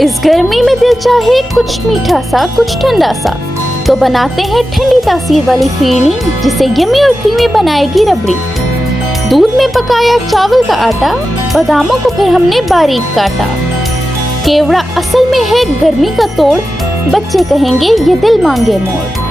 इस गर्मी में दिल चाहे कुछ मीठा सा कुछ ठंडा सा, तो बनाते हैं ठंडी तासीर वाली फीरनी, जिसे यम्मी और क्रीमी बनाएगी रबड़ी। दूध में पकाया चावल का आटा, बादामों को फिर हमने बारीक काटा। केवड़ा असल में है गर्मी का तोड़, बच्चे कहेंगे ये दिल मांगे मोर।